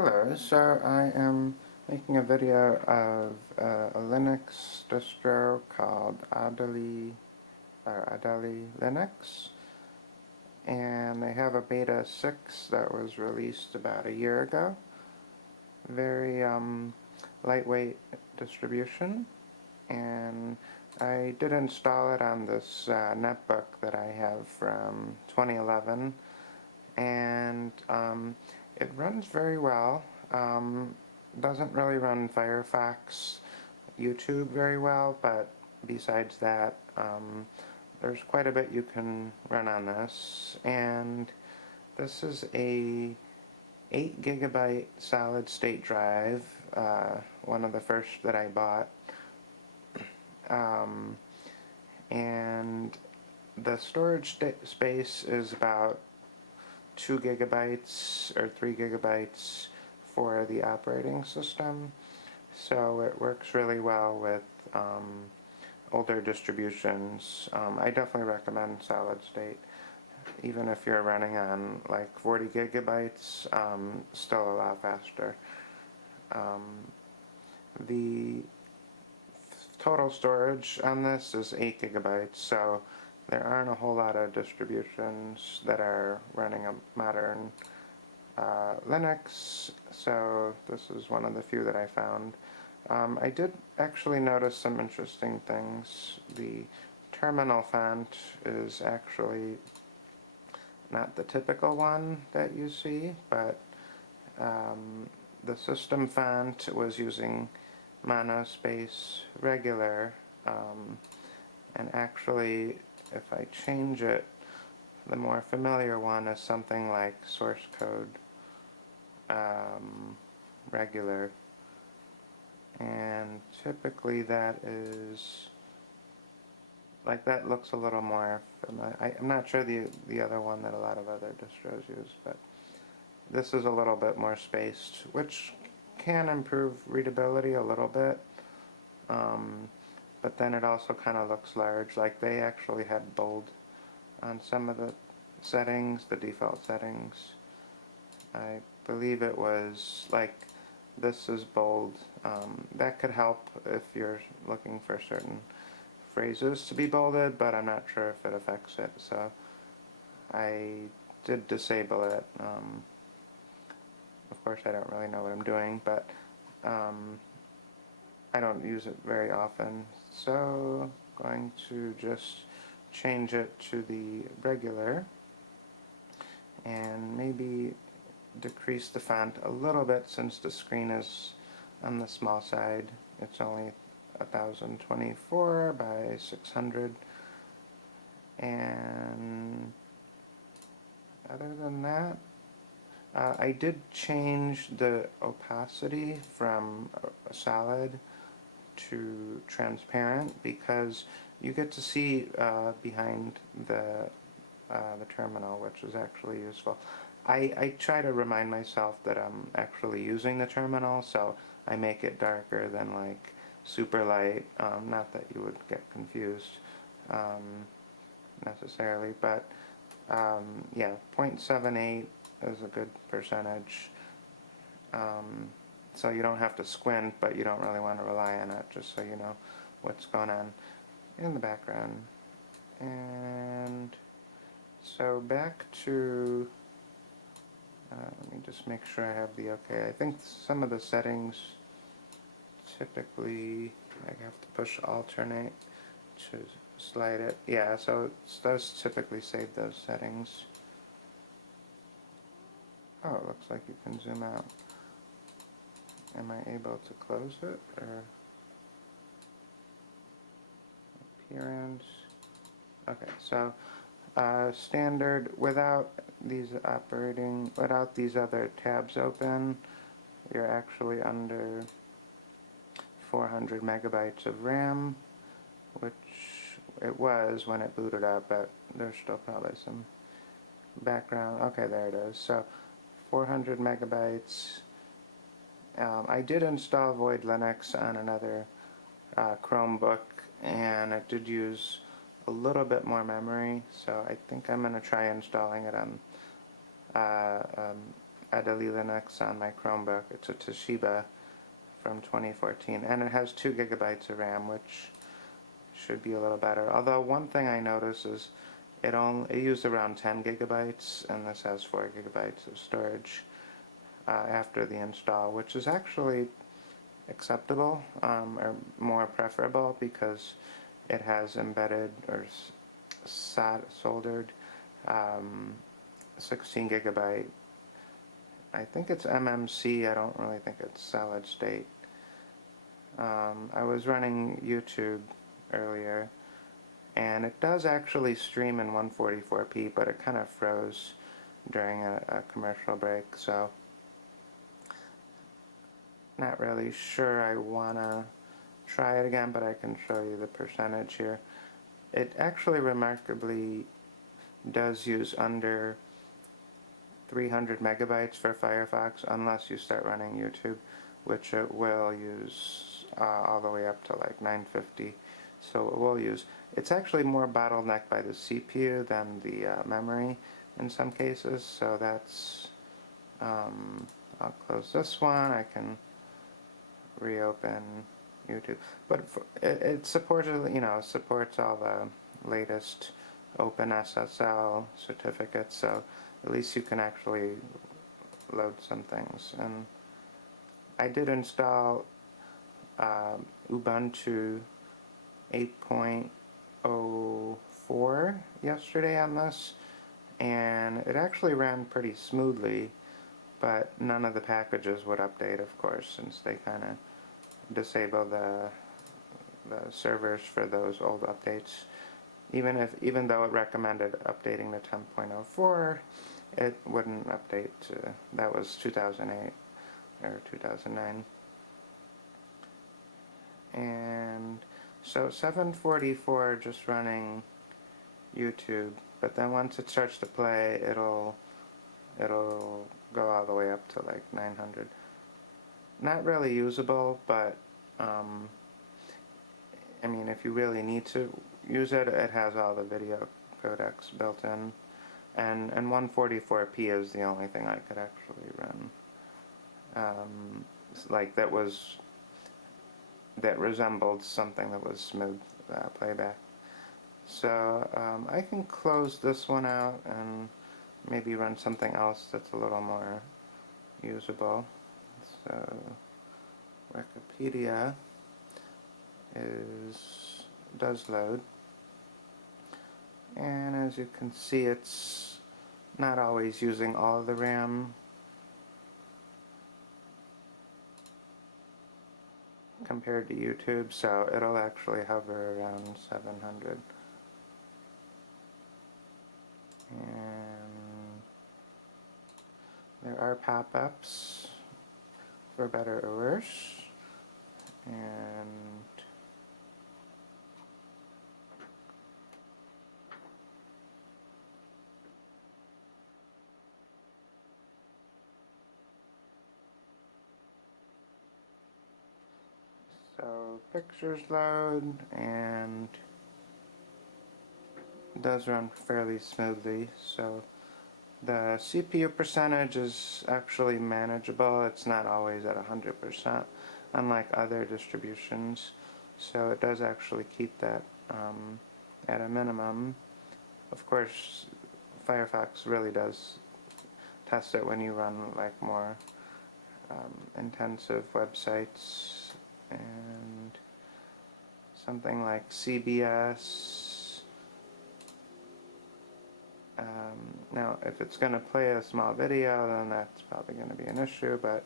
Hello, so I am making a video of a Linux distro called Adélie, or Adélie Linux, and they have a Beta 6 that was released about a year ago. Very lightweight distribution, and I did install it on this netbook that I have from 2011, and it runs very well. Doesn't really run Firefox, YouTube very well, but besides that, there's quite a bit you can run on this. And this is a 8 gigabyte solid state drive, one of the first that I bought. And the storage space is about 2 gigabytes or 3 gigabytes for the operating system, so it works really well with older distributions. I definitely recommend solid state, even if you're running on like 40 gigabytes, still a lot faster. The total storage on this is 8 gigabytes, so there aren't a whole lot of distributions that are running a modern Linux, so this is one of the few that I found. I did actually notice some interesting things. The terminal font is actually not the typical one that you see, but the system font was using monospace regular, and actually if I change it, the more familiar one is something like source code regular, and typically that is like, that looks a little more familiar. I'm not sure the other one that a lot of other distros use, but this is a little bit more spaced, which can improve readability a little bit, but then it also kind of looks large. Like, they actually had bold on some of the settings, the default settings. I believe it was like, this is bold. That could help if you're looking for certain phrases to be bolded, but I'm not sure if it affects it, so I did disable it. Of course, I don't really know what I'm doing, but I don't use it very often, so I'm going to just change it to the regular and maybe decrease the font a little bit, since the screen is on the small side. It's only 1024 by 600, and other than that, I did change the opacity from solid to transparent, because you get to see behind the terminal, which is actually useful. I try to remind myself that I'm actually using the terminal, so I make it darker than like super light. Not that you would get confused necessarily, but yeah, 0.78 is a good percentage. So you don't have to squint, but you don't really want to rely on it, just so you know what's going on in the background. And so back to, let me just make sure I have the okay. I think some of the settings, typically I have to push alternate to slide it. Yeah, so it does typically save those settings. Oh, it looks like you can zoom out. Am I able to close it, or appearance? Okay, so standard, without these other tabs open, you're actually under 400 megabytes of RAM, which it was when it booted up, but there's still probably some background. Okay, there it is. So 400 megabytes. I did install Void Linux on another Chromebook, and it did use a little bit more memory, so I think I'm going to try installing it on Adélie Linux on my Chromebook. It's a Toshiba from 2014, and it has 2 gigabytes of RAM, which should be a little better. Although one thing I noticed is it used around 10 gigabytes, and this has 4 gigabytes of storage after the install, which is actually acceptable, or more preferable, because it has embedded or soldered 16 gigabyte. I think it's MMC. I don't really think it's solid state. I was running YouTube earlier, and it does actually stream in 144p, but it kind of froze during a commercial break, so not really sure I want to try it again, but I can show you the percentage here. It actually remarkably does use under 300 megabytes for Firefox, unless you start running YouTube, which it will use all the way up to like 950. So it will use. It's actually more bottlenecked by the CPU than the memory in some cases. So that's. I'll close this one. I can reopen YouTube, but it supported, supports all the latest openSSL certificates. So at least you can actually load some things. And I did install Ubuntu 8.04 yesterday on this, and it actually ran pretty smoothly, but none of the packages would update, of course, since they kind of disable the servers for those old updates. Even though it recommended updating to 10.04, it wouldn't update to, that was 2008 or 2009. And so 744 just running YouTube, but then once it starts to play, it'll go all the way up to like 900. Not really usable, but I mean, if you really need to use it, it has all the video codecs built in, and 144p is the only thing I could actually run, like that resembled something that was smooth playback. So I can close this one out and maybe run something else that's a little more usable. So Wikipedia does load, and as you can see, it's not always using all the RAM. Compared to YouTube, so it'll actually hover around 700. And there are pop-ups, for better or worse, and so pictures load, and it does run fairly smoothly. So the CPU percentage is actually manageable. It's not always at 100%, unlike other distributions. So it does actually keep that at a minimum. Of course, Firefox really does test it when you run like more intensive websites, and something like CBS. Now, if it's going to play a small video, then that's probably going to be an issue, but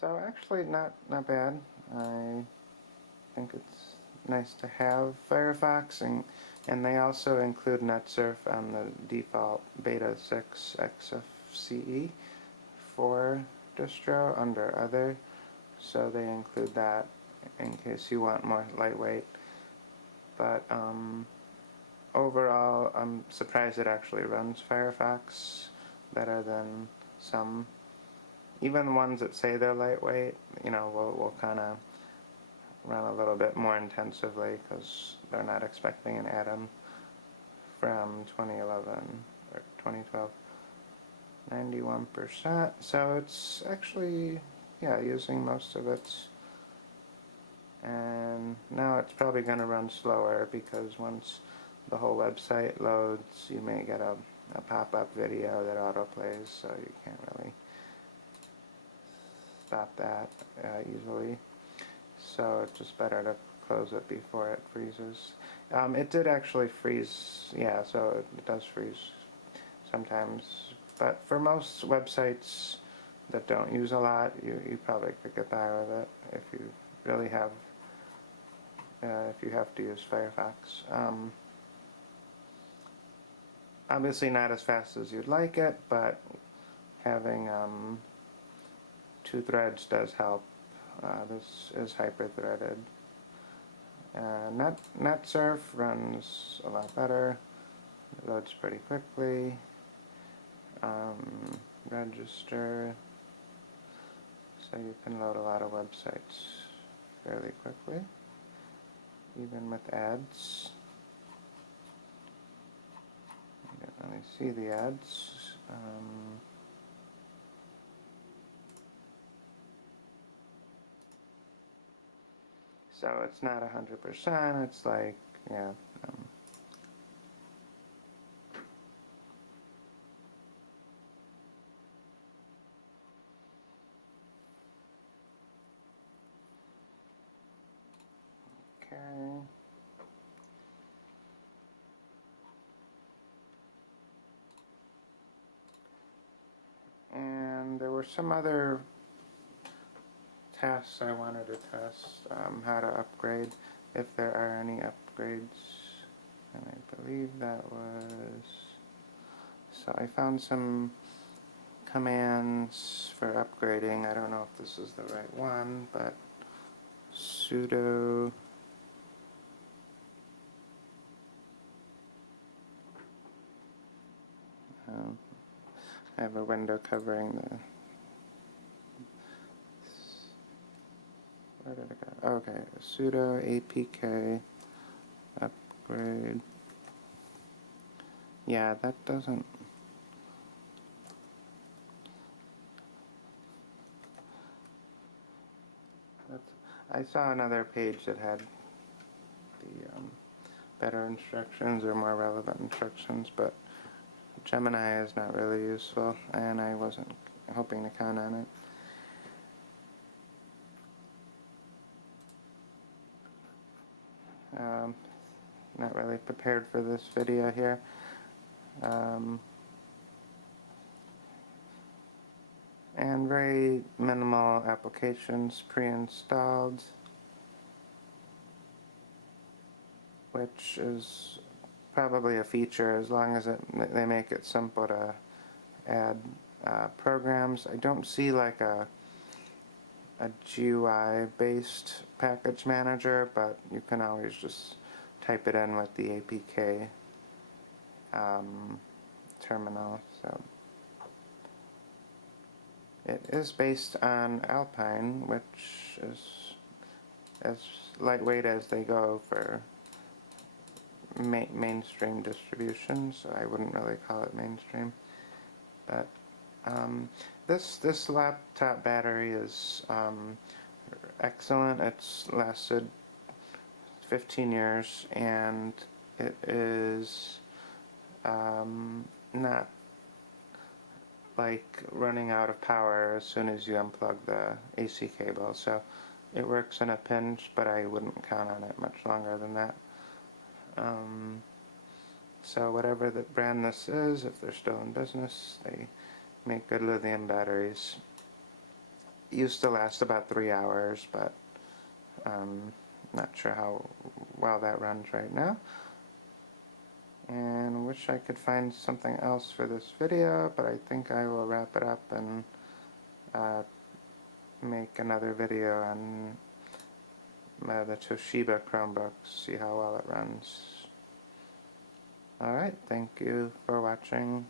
so actually not bad. I think it's nice to have Firefox, and they also include NetSurf on the default Beta6 Xfce4 distro under Other, so they include that in case you want more lightweight. But overall, I'm surprised it actually runs Firefox better than some even the ones that say they're lightweight, you know, will kind of run a little bit more intensively because they're not expecting an atom from 2011 or 2012. 91%, so it's actually, yeah, using most of it. And now it's probably going to run slower because once the whole website loads, you may get a pop-up video that autoplays, so you can't really stop that easily. So it's just better to close it before it freezes. It did actually freeze, yeah, so it does freeze sometimes. But for most websites that don't use a lot, you probably could get by with it if you really have, if you have to use Firefox. Obviously not as fast as you'd like it, but having 2 threads does help. This is hyper-threaded. NetSurf runs a lot better. It loads pretty quickly. Register, so you can load a lot of websites fairly quickly, even with ads. You can't really see the ads. So it's not 100%, it's like, yeah. Okay. And there were some other tasks I wanted to test, how to upgrade, if there are any upgrades, and I believe that was, so I found some commands for upgrading. I don't know if this is the right one, but sudo I have a window covering the, where did it go? Okay, sudo apk upgrade. Yeah, that doesn't, I saw another page that had the better instructions or more relevant instructions, but Gemini is not really useful, and I wasn't hoping to count on it. Not really prepared for this video here. And very minimal applications pre-installed, which is probably a feature as long as they make it simple to add programs. I don't see like a GUI based package manager, but you can always just type it in with the APK terminal. So it is based on Alpine, which is as lightweight as they go for mainstream distribution, so I wouldn't really call it mainstream. But this laptop battery is excellent. It's lasted 15 years, and it is not like running out of power as soon as you unplug the AC cable. So it works in a pinch, but I wouldn't count on it much longer than that. So whatever the brand this is, if they're still in business, they make good lithium batteries. It used to last about 3 hours, but not sure how well that runs right now. And wish I could find something else for this video, but I think I will wrap it up and make another video on the Toshiba Chromebooks, see how well it runs. Alright, thank you for watching.